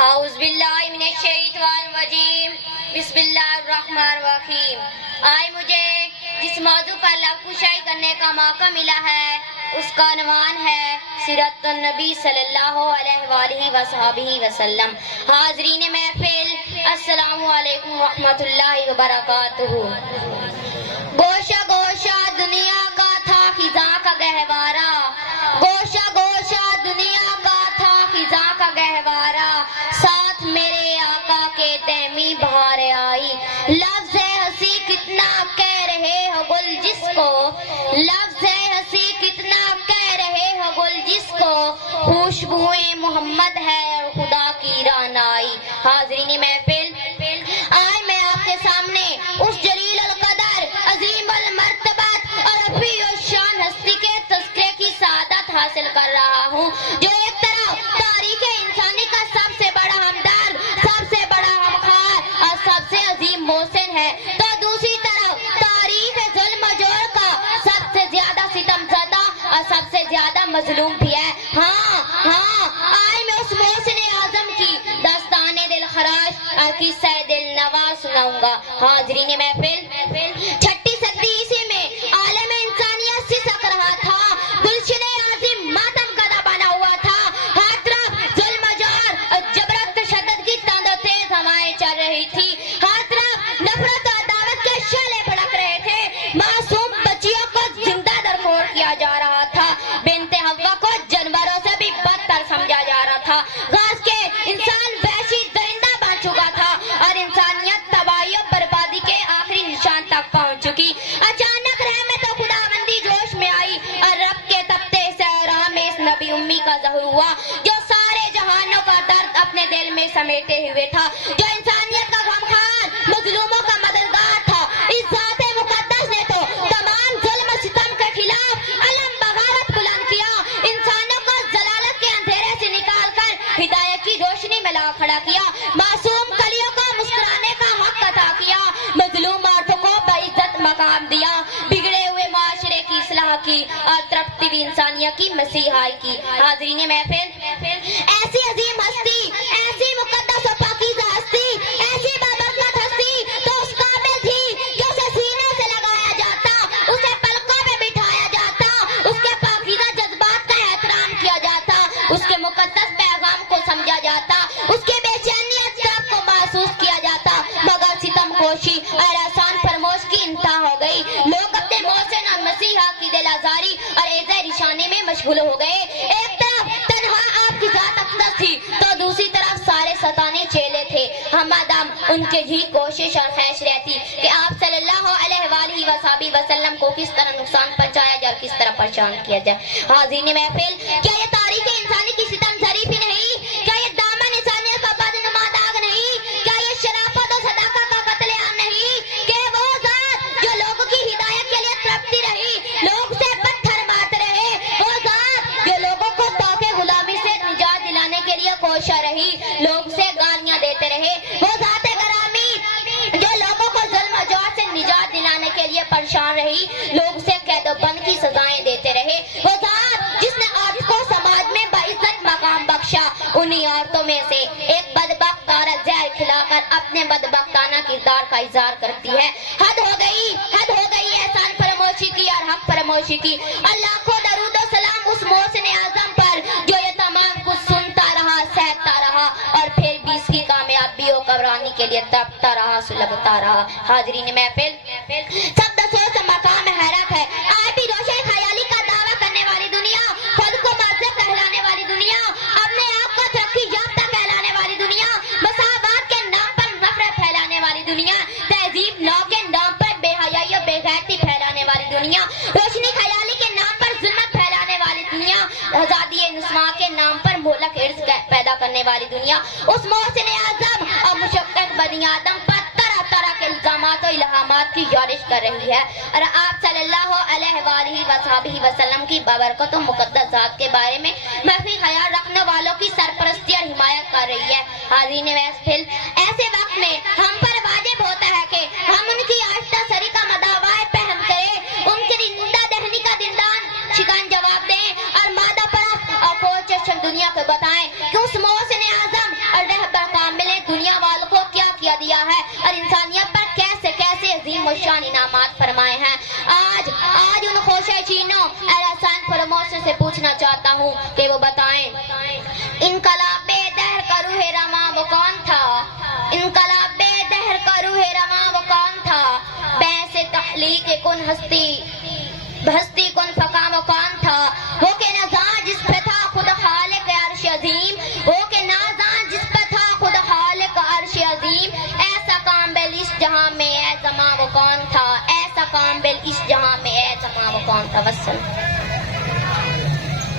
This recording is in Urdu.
اعوذ باللہ من الشیطان الرجیم بسم اللہ الرحمن الرحیم۔ آج مجھے جس موضوع پر لب کشائی کرنے کا موقع ملا ہے اس کا عنوان ہے سیرت النبی صلی اللہ علیہ وآلہ وصحبہ وسلم۔ حاضرین محفل، السلام علیکم ورحمۃ اللہ وبرکاتہ۔ گوشہ گوشہ دنیا کا تھا خزاں کا گہوارہ، گوشہ گوشہ دنیا کا تھا خزاں کا گہوارہ، ساتھ میرے آقا کے دہمی بہار آئی۔ لفظ ہنسی کتنا کہہ رہے ہو گل جس کو، لفظ ہنسی کتنا کہہ رہے ہو گل جس کو، خوشبوئیں محمد ہے اور خدا کی رعنائی۔ حاضرین محفل، آج میں آپ کے سامنے اس جلیل القدر عظیم المرتبت اور رفیع الشان ہستی کے تذکرے کی سعادت حاصل کر رہا ہوں، جو ایک طرف تاریخ انسانی کا سب سے بڑا ہمدرد، سب سے بڑا ہمخوار اور سب سے عظیم محسن ہے، تو دوسری طرف تاریخ ظلم و جور کا سب سے زیادہ ستم زدہ اور سب سے زیادہ مظلوم بھی ہے۔ آج میں اس محسن اعظم کی داستان دل خراش اور قصہ دل نواز سناؤں گا۔ حاضرین محفل، چھٹی صدی عیسوی میں عالم انسانیت سسک رہا تھا، گلشن عظیم ماتم کدہ بنا ہوا تھا، ہر طرف ظلم و جور اور جبر و تشدد کی تند و تیز ہوائیں چل رہی تھی، ہر طرف نفرت و عداوت کے شعلے بھڑک رہے تھے، معصوم بچیوں کو زندہ درخور کیا جا رہا تھا، بنت حوا کو جانوروں سے بھی بدتر سمجھا جا رہا تھا، غاز کے انسان وحشی درندہ بن چکا تھا اور انسانیت تباہی و بربادی کے آخری نشان تک پہنچ چکی۔ اچانک رحمت و خداوندی جوش میں آئی اور رب کے تپتے صحرا میں اس نبی امی کا ظہور ہوا، جو سارے جہانوں کا درد اپنے دل میں سمیٹے ہوئے تھا، جو انسانیت کا غمخوار، مظلوموں کا مددگار تھا۔ اس ذات مقدس نے تو تمام ظلم و ستم کے خلاف علم بغاوت بلند کیا، انسانوں کو ضلالت کے اندھیرے سے نکال کر ہدایت کی روشنی میں لا کھڑا کیا، معصوم کلیوں کو مسکرانے کا حق عطا کیا، مظلوم عورتوں کو بعزت مقام دیا، بگڑے ہوئے معاشرے کی اصلاح کی اور تڑپتی ہوئی انسانیت کی مسیحائی کی۔ حاضرین محفل، ایسی عظیم ہستی، ایسی مقدس و پاکیزہ ہستی، ایسی بابرکت ہستی تو اس قابل تھی کہ اسے سینے سے لگایا جاتا، اسے پلکوں میں بٹھایا جاتا، اس کے پاکیزہ جذبات کا احترام کیا جاتا، اس کے مقدس پیغام کو سمجھا جاتا، اس کے بے چینی اضطراب کو محسوس کیا جاتا، مگر ستم کوشی اور احسان فرموش کی انتہا ہو گئی، لوگ اپنے محسن اور مسیحا کی دل آزاری اور ایذ رشانے میں مشغول ہو گئے۔ ایک طرف تنہا آپ کی ذات اقدس تھی تو دوسری طرف سارے ستانے چیلے تھے، ہمدم ان کے جی کوشش اور خواہش رہتی کہ آپ صلی اللہ علیہ وآلہ وصحبہ وسلم کو کس طرح نقصان پہنچایا جائے اور کس طرح پریشان کیا جائے۔ حاضرین محفل، کیا یہ تاریخ انسانی کی ستم ظریفی نہیں؟ کیا یہ دامن انسانیت کا بدنما داغ نہیں؟ کیا یہ شرافت و صداقت کا قتل عام نہیں کہ وہ ذات جو لوگوں کی ہدایت کے لیے تڑپتی رہی، لوگ سے پتھر مارتے رہے، وہ ذات جو لوگوں کو توقع غلامی سے نجات دلانے کے لیے کوشاں رہی، لوگ سے گالیاں دیتے رہے، وہ ذات گرامی جو لوگوں کو ظلم و جور سے نجات دلانے کے لیے پریشان رہی، لوگ سے قید و بند کی سزائیں دیتے رہے، وہ ذات جس نے عورت کو سماج میں باعزت مقام بخشا، انہی عورتوں میں سے ایک بدبخت عورت زہر کھلا کر اپنے بدبختانہ کردار کا اظہار کرتی ہے۔ حد ہو گئی احسان فراموشی کی اور حق فراموشی کی۔ اللہ کو درود و سلام اس محسن اعظم پر جو یہ تمام کچھ سنتا رہا، سہتا رہا اور پھر بھی اس کی کامیابی و قبرانی کے لیے تڑپتا رہا، سلگتا رہا۔ حاضرین محفل، سب دسوس مقام حیرت ہے، آج بھی روشن خیالی کا دعویٰ کرنے والی دنیا، خود کو مذہب کہلانے والی دنیا، اپنے آپ کو ترقی یافتہ کہلانے والی دنیا، مساوات کے نام پر نفرت پھیلانے والی دنیا، تہذیب نو کے نام پر بے حیائی و بے غیرتی پھیلانے والی دنیا، روشنی خیالی کے نام پر ظلمت پھیلانے والی دنیا، آزادی نسواں کے نام پر مہلک ارث پیدا کرنے والی دنیا، اس محسن اعظم اور مشقت بنی آدم پر طرح طرح کے الزامات و الہامات کی یورش کر رہی ہے، اور آپ صلی اللہ علیہ وآلہ وصحبہ وسلم کی بابرکت و مقدس ذات کے بارے میں منفی خیال رکھنے والوں کی سرپرستی اور حمایت کر رہی ہے۔ حاضرین محفل، ایسے وقت میں ہم پر واجب ہوتا ہے کہ ہم ان کی آہستہ سری کا مداوائے پہن کریں، ان کی زندہ دہنی کا دندان شکن جواب دیں اور مادہ پرست اور کوچش دنیا کو بتائیں کہ اس محسن اعظم اور عظیم و شان انعامات فرمائے ہیں. آج ان خوشے چینوں احسان فراموش سے پوچھنا چاہتا ہوں کہ وہ بتائیں انقلاب دہر کا روح رواں وہ کون تھا؟ انقلاب دہر کا روح رواں وہ کون تھا؟ بحث تخلیق کن ہستی کن فقا وہ کون تھا؟ ہو کے نظام جس پہ تھا خود خالق عرش عظیم، ہو کے نظام جس پہ تھا خود خالق عرش عظیم. ایسا کامل اس جہاں میں اے زماں وہ کون تھا؟ ایسا کامل اس جہاں میں اے زماں وہ کون تھا؟ وسلم.